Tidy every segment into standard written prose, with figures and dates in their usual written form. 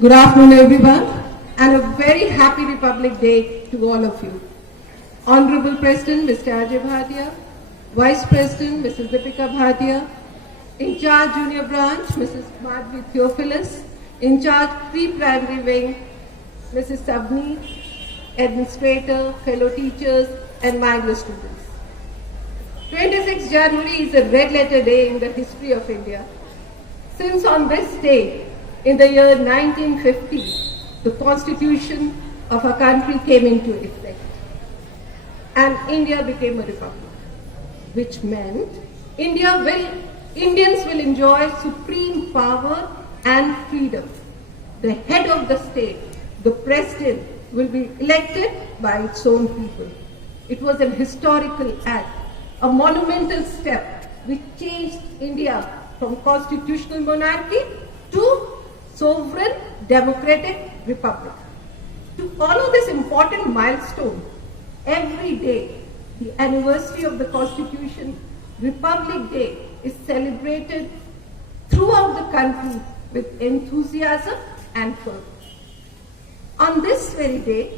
Good afternoon, everyone, and a very happy Republic Day to all of you. Honorable President, Mr. Ajay Bhatia, Vice President, Mrs. Deepika Bhatia, in charge Junior Branch, Mrs. Madhvi Theophilus, in charge Pre-Primary Wing, Mrs. Sabni, Administrator, fellow teachers, and my dear students. 26 January is a red letter day in the history of India. Since on this day, in the year 1950, the constitution of our country came into effect and India became a republic, which meant Indians will enjoy supreme power and freedom. The head of the state, the president, will be elected by its own people. It was an historical act, a monumental step which changed India from constitutional monarchy to sovereign democratic republic. To honor this important milestone, every day, the anniversary of the Constitution, Republic Day, is celebrated throughout the country with enthusiasm and fervor. On this very day,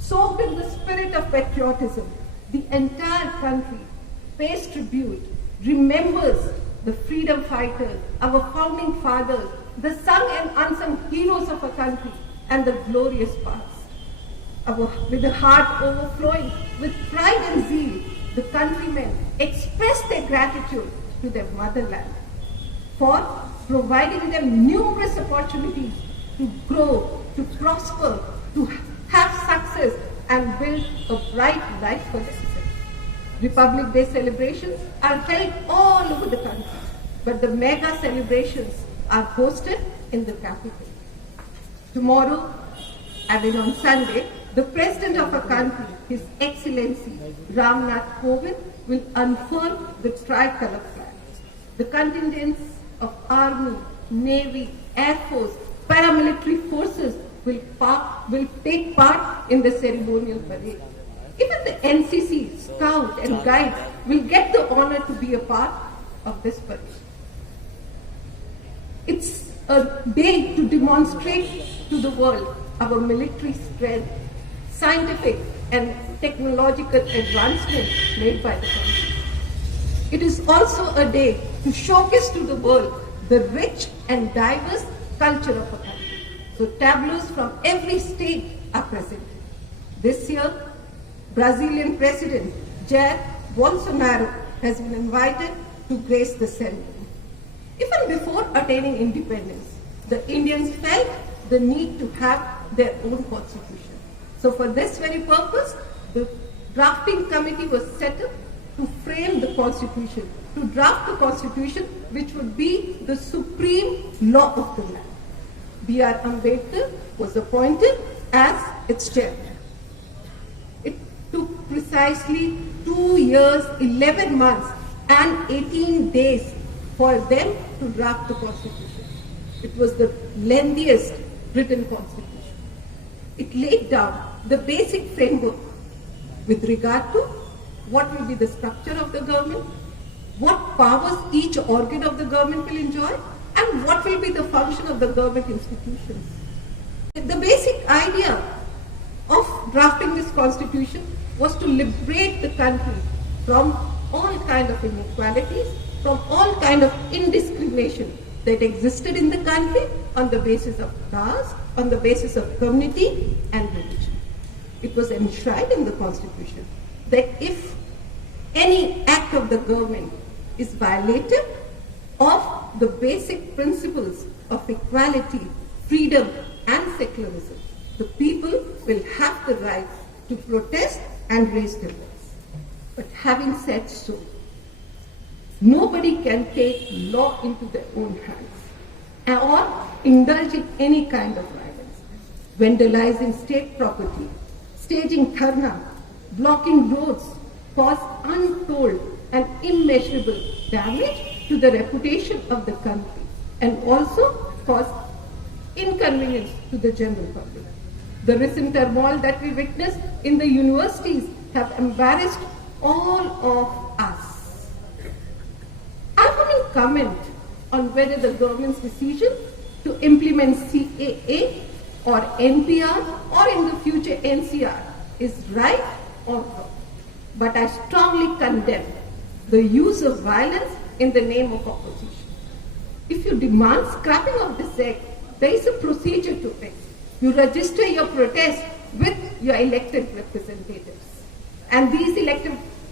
soaked in the spirit of patriotism, the entire country pays tribute, remembers the freedom fighters, our founding fathers, the sung and unsung heroes of our country, and the glorious past. With a heart overflowing with pride and zeal, the countrymen express their gratitude to their motherland for providing them numerous opportunities to grow, to prosper, to have success, and build a bright life for themselves. Republic Day celebrations are held all over the country, but the mega celebrations are hosted in the capital. Tomorrow, on Sunday, the President of our country, His Excellency Ramnath Kovind, will unfurl the tricolor flag. The contingents of Army, Navy, Air Force, paramilitary forces will take part in the ceremonial parade. Even the NCC, Scout and Guide will get the honor to be a part of this parade. It's a day to demonstrate to the world our military strength, scientific and technological advancement made by the country. It is also a day to showcase to the world the rich and diverse culture of our country. So tableaus from every state are presented. This year, Brazilian President Jair Bolsonaro has been invited to grace the ceremony. Even before attaining independence, the Indians felt the need to have their own constitution. So for this very purpose, the drafting committee was set up to frame the constitution, to draft the constitution which would be the supreme law of the land. B.R. Ambedkar was appointed as its chairman. It took precisely 2 years, 11 months and 18 days for them to draft the constitution. It was the lengthiest written constitution. It laid down the basic framework with regard to what will be the structure of the government, what powers each organ of the government will enjoy, and what will be the function of the government institutions. The basic idea of drafting this constitution was to liberate the country from all kind of inequalities, from all kind of indiscrimination that existed in the country on the basis of caste, on the basis of community and religion. It was enshrined in the constitution that if any act of the government is violative of the basic principles of equality, freedom and secularism, the people will have the right to protest and raise their voice. But having said so, nobody can take law into their own hands or indulge in any kind of violence, vandalizing state property, staging dharna, blocking roads, cause untold and immeasurable damage to the reputation of the country and also cause inconvenience to the general public. The recent turmoil that we witnessed in the universities have embarrassed all of us. I wouldn't comment on whether the government's decision to implement CAA or NPR or in the future NCR is right or wrong. But I strongly condemn the use of violence in the name of opposition. If you demand scrapping of this act, there is a procedure to it. You register your protest with your elected representatives. And these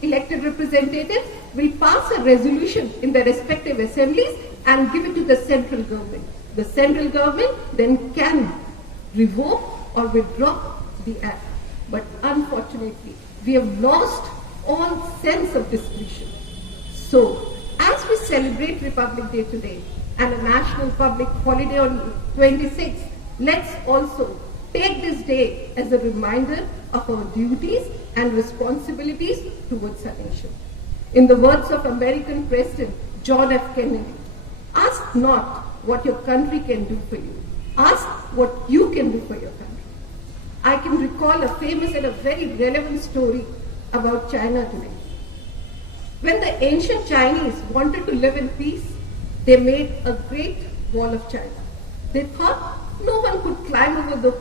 elected representatives will pass a resolution in their respective assemblies and give it to the central government. The central government then can revoke or withdraw the act. But unfortunately, we have lost all sense of discretion. So, as we celebrate Republic Day today and a national public holiday on 26th, let's also take this day as a reminder of our duties and responsibilities towards our nation. In the words of American President John F. Kennedy, ask not what your country can do for you. Ask what you can do for your country. I can recall a famous and a very relevant story about China today. When the ancient Chinese wanted to live in peace, they made a great wall of China. They thought no one could climb over the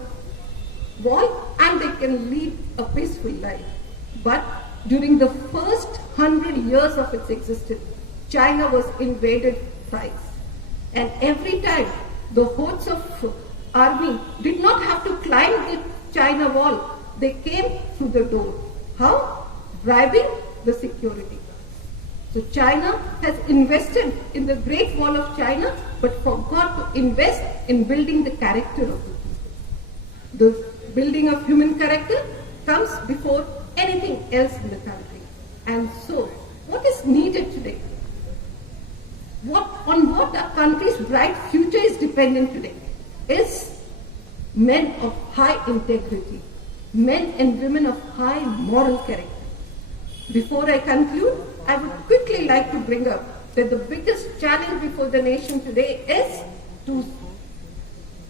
wall and they can lead a peaceful life. But during the first 100 years of its existence, China was invaded thrice. And every time the hordes of army did not have to climb the China wall, they came through the door. How? Bribing the security. So China has invested in the Great Wall of China, but forgot to invest in building the character of the people. The building of human character comes before anything else in the country. And so, what is needed today? On what our country's bright future is dependent today is men of high integrity, men and women of high moral character. Before I conclude, I would quickly like to bring up that the biggest challenge before the nation today is to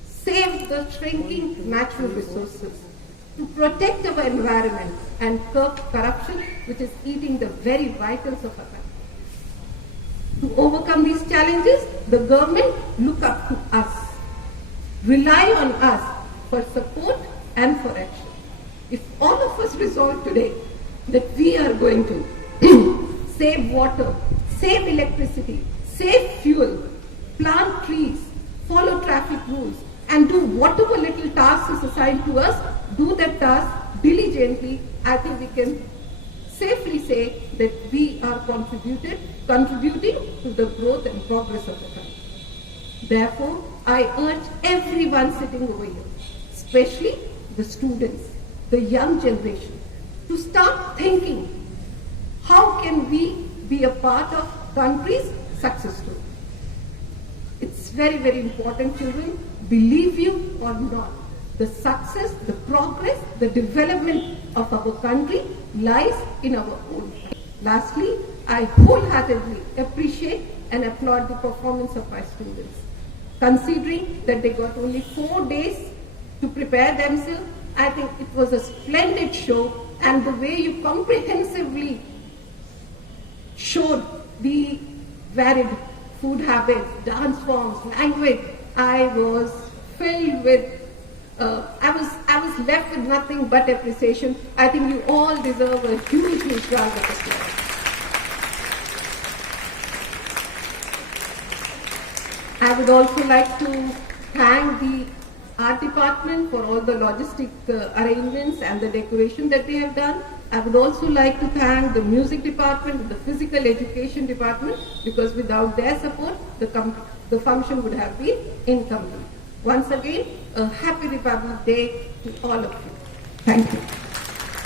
save the shrinking natural resources, to protect our environment and curb corruption, which is eating the very vitals of our country. To overcome these challenges, the government look up to us, rely on us for support and for action. If all of us resolve today that we are going to save water, save electricity, save fuel, plant trees, follow traffic rules, and do whatever little task is assigned to us, do that task diligently, I think we can safely say that we are contributing to the growth and progress of the country. Therefore, I urge everyone sitting over here, especially the students, the young generation, to start thinking, how can we be a part of country's success story? It's very, very important, children, believe you or not, the success, the progress, the development of our country lies in our own hands. Lastly, I wholeheartedly appreciate and applaud the performance of my students. Considering that they got only 4 days to prepare themselves, I think it was a splendid show, and the way you comprehensively showed the varied food habits, dance forms, language, I was filled with, I was left with nothing but appreciation. I think you all deserve a huge, huge round of applause. I would also like to thank the art department for all the logistic arrangements and the decoration that they have done. I would also like to thank the music department, the physical education department, because without their support, the function would have been incomplete. Once again, a happy Republic Day to all of you. Thank you.